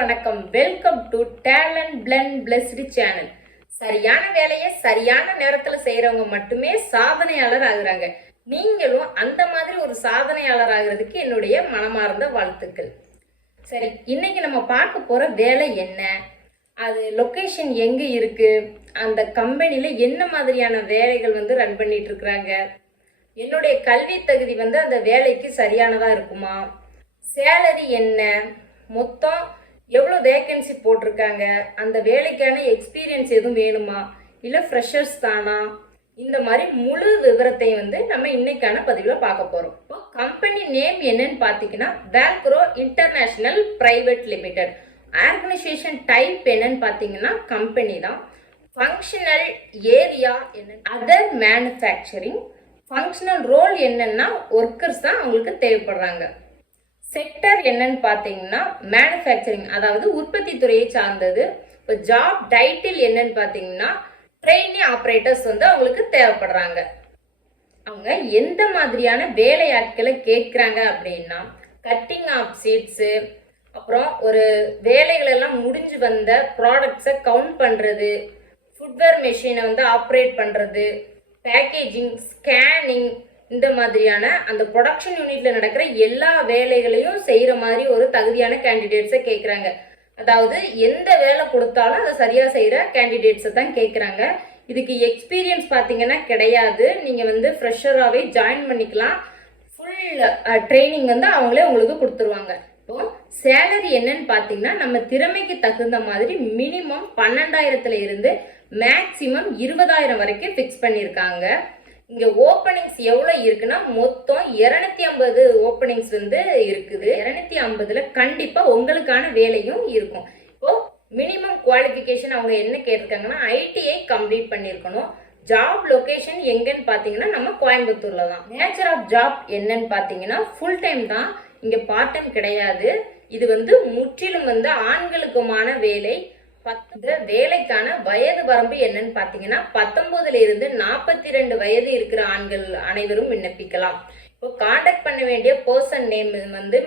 வணக்கம். Welcome to talent blend blessed channel. சரியான வேலையை சரியான நேரத்துல செய்யறவங்க மட்டுமே சாதனையாளர் ஆகுறாங்க. நீங்களும் அந்த மாதிரி ஒரு சாதனையாளர் ஆகுறதுக்கு என்னுடைய மனமார்ந்த வாழ்த்துக்கள். சரி, இன்னைக்கு நம்ம பார்க்க போற வேலை என்ன, அது லொகேஷன் எங்க இருக்கு, அந்த கம்பெனில என்ன மாதிரியான வேலைகள் ரன் பண்ணிட்டு இருக்கிறாங்க, என்னுடைய கல்வி தகுதி அந்த வேலைக்கு சரியானதா இருக்குமா, சேலரி என்ன, மொத்தம் எவ்வளோ வேக்கன்சி போட்டிருக்காங்க, அந்த வேலைக்கான எக்ஸ்பீரியன்ஸ் எதுவும் வேணுமா, இல்லை ஃப்ரெஷர்ஸ் தானா, இந்த மாதிரி முழு விவரத்தையும் நம்ம இன்னைக்கான பதிவில் பார்க்க போகிறோம். இப்போ கம்பெனி நேம் என்னன்னு பார்த்தீங்கன்னா Velcro international private limited. Organisation type என்னன்னு பார்த்தீங்கன்னா கம்பெனி தான். ஃபங்க்ஷனல் ஏரியா என்ன, அதர் மேனுஃபேக்சரிங். ஃபங்க்ஷனல் ரோல் என்னன்னா ஒர்க்கர்ஸ் தான் அவங்களுக்கு தேவைப்படுறாங்க. செக்டர் என்னன்னு பார்த்தீங்கன்னா மேனுஃபேக்சரிங், அதாவது உற்பத்தி துறையை சார்ந்தது. இப்போ ஜாப் டைட்டில் என்னன்னு பார்த்தீங்கன்னா ட்ரெயினி ஆப்ரேட்டர்ஸ் அவங்களுக்கு தேவைப்படுறாங்க. அவங்க எந்த மாதிரியான வேலையாட்களை கேட்குறாங்க அப்படின்னா கட்டிங் ஆஃப் சீட்ஸு, அப்புறம் ஒரு வேலைகளெல்லாம் முடிஞ்சு வந்த ப்ராடக்ட்ஸை கவுண்ட் பண்ணுறது, ஃபுட்வேர் மெஷினை ஆப்ரேட் பண்ணுறது, பேக்கேஜிங், ஸ்கேனிங், இந்த மாதிரியான அந்த ப்ரொடக்ஷன் யூனிட்ல நடக்கிற எல்லா வேலைகளையும் செய்யற மாதிரி ஒரு தகுதியான கேண்டிடேட்ஸை கேட்குறாங்க. அதாவது எந்த வேலை கொடுத்தாலும் அதை சரியா செய்யற கேண்டிடேட்ஸை தான் கேட்குறாங்க. இதுக்கு எக்ஸ்பீரியன்ஸ் பார்த்தீங்கன்னா கிடையாது. நீங்க ஃப்ரெஷராகவே ஜாயின் பண்ணிக்கலாம். ஃபுல் ட்ரைனிங் அவங்களே உங்களுக்கு கொடுத்துருவாங்க. இப்போ சேலரி என்னன்னு பார்த்தீங்கன்னா நம்ம திறமைக்கு தகுந்த மாதிரி மினிமம் 12,000 இருந்து மேக்சிமம் 20,000 வரைக்கும் ஃபிக்ஸ் பண்ணியிருக்காங்க. இங்க ஓப்பனிங்ஸ் எவ்வளவு இருக்குன்னா மொத்தம் 250 ஓப்பனிங்ஸ் இருக்குது. 250ல கண்டிப்பா உங்களுக்கான வேலையும் இருக்கும். இப்போ மினிமம் குவாலிஃபிகேஷன் அவங்க என்ன கேட்டிருக்காங்கன்னா ITI கம்ப்ளீட் பண்ணியிருக்கணும். ஜாப் லொகேஷன் எங்கன்னு பாத்தீங்கன்னா நம்ம கோயம்புத்தூர்ல தான். நேச்சர் ஆஃப் ஜாப் என்னன்னு பாத்தீங்கன்னா ஃபுல் டைம் தான், இங்க பார்ட் டைம் கிடையாது. இது முற்றிலும் ஆண்களுக்குமான வேலை. வேலைக்கான வயது வரம்பு என்னன்னு பாத்தீங்கன்னா 19 இருந்து 42 வயது இருக்கிற ஆண்கள் அனைவரும் விண்ணப்பிக்கலாம். இப்போ கான்டாக்ட் பண்ண வேண்டிய person name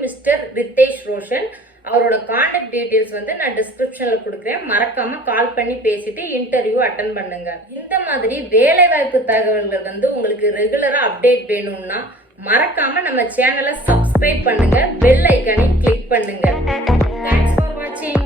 mister Ritesh Roshan. அவரோட கான்டாக்ட் டீடைல்ஸ் நான் டிஸ்கிரிப்ஷன்ல கொடுக்குறேன். மறக்காம கால் பண்ணி பேசிட்டு இன்டர்வியூ அட்டன் பண்ணுங்க. இந்த மாதிரி வேலை வாய்ப்பு தகவல்கள் உங்களுக்கு ரெகுலரா அப்டேட் வேணும்னா மறக்காம நம்ம சேனலை சப்ஸ்கிரைப் பண்ணுங்க, பெல் ஐக்கானை கிளிக் பண்ணுங்க. தேங்க்ஸ் ஃபார் வாட்சிங்.